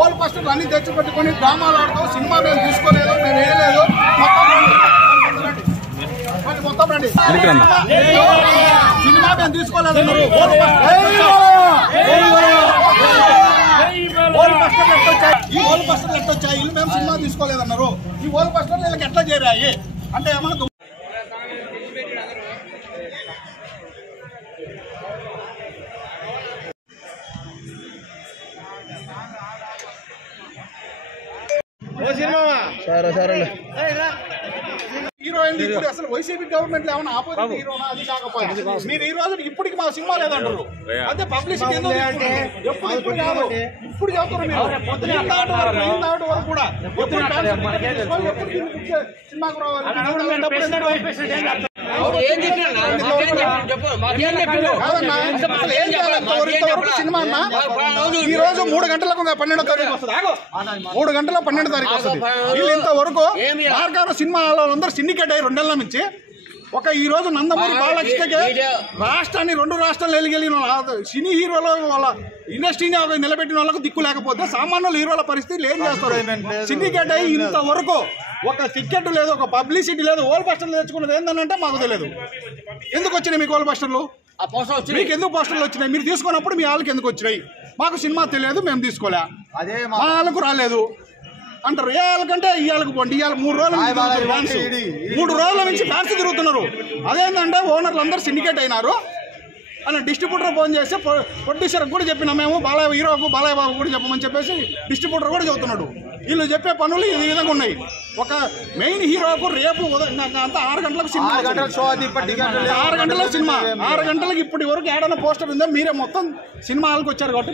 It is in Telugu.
ఓల్ ఫస్ట్ అన్ని తెచ్చిపెట్టుకుని డ్రామాలు ఆడుతూ సినిమా మేము తీసుకోలేదు, మేము వేయలేదు, మొత్తం రండి సినిమా మేము తీసుకోలేదు. ఈ ఓల్ బస్టర్లు ఎట్టొచ్చాయి, మేము సినిమా తీసుకోలేదన్నారు. ఈ ఓల్ బస్టర్లు వీళ్ళకి ఎట్లా చేరాయి అంటే ఏమన్నా హీరోయిన్ ఇప్పుడు అసలు వైసీపీ గవర్నమెంట్ లో ఏమన్నా ఆపోజిట్ హీరోనా అది కాకపోయినా మీరు ఈ రోజు ఇప్పటికి మా సినిమా లేదంటారు. అదే పబ్లిసిటీ ఎప్పుడు కాదు ఇప్పుడు చెప్తారు మీరు వరకు కూడా సినిమాకు రావాలి. సినిమా ఈ రోజు 3 గంటలకు 12వ తారీఖు వస్తుంది. 3 గంటల 12వ తారీఖు వస్తుంది. వీళ్ళు ఇంతవరకు మార్గారు సినిమా అందరూ సిండికేట్ అయ్యి 2 నెలల నుంచి ఈ రోజు నందమూరి బాలకృష్ణకి రాష్ట్రాన్ని 2 రాష్ట్రాలు ఎలిగెలిగిన సినీ హీరోల వాళ్ళ ఇండస్ట్రీని నిలబెట్టిన వాళ్ళకు దిక్కు లేకపోతే సామాన్యుల హీరోల పరిస్థితి ఏం చేస్తారు? సిండికేట్ అయ్యి ఇంతవరకు ఒక టికెట్ లేదు, ఒక పబ్లిసిటీ లేదు. ఓల్ బస్టర్లు తెచ్చుకున్నది ఏంటంటే మాకు తెలియదు. ఎందుకు వచ్చినాయి మీకు ఓల్ బస్టర్లు? మీకు ఎందుకు పోస్టర్లు వచ్చినాయి? మీరు తీసుకున్నప్పుడు మీ వాళ్ళకి ఎందుకు వచ్చినాయి? మాకు సినిమా తెలియదు, మేము తీసుకోలే, మా వాళ్ళకు రాలేదు అంటారు. ఏ వాళ్ళకంటే ఈ వాళ్ళకి పోండి. ఇవాళ 3 రోజుల నుంచి ఫ్యాన్స్ తిరుగుతున్నారు. అదేంటంటే ఓనర్లు అందరూ సిండికేట్ అయినారు అని డిస్ట్రిబ్యూటర్ ఫోన్ చేసి ప్రొడ్యూసర్కి కూడా చెప్పినా మేము హీరోకు బాలయ్య బాబు కూడా చెప్పమని చెప్పేసి డిస్ట్రిబ్యూటర్ కూడా చెబుతున్నాడు. వీళ్ళు చెప్పే పనులు ఈ విధంగా ఉన్నాయి. ఒక మెయిన్ హీరోకు రేపు అంతా 6 గంటలకు సినిమా, 6 గంటలకు సినిమా, 6 గంటలకు ఇప్పటి వరకు ఏడైనా పోస్టర్ ఉందో? మీరే మొత్తం సినిమా హాల్కి వచ్చారు కాబట్టి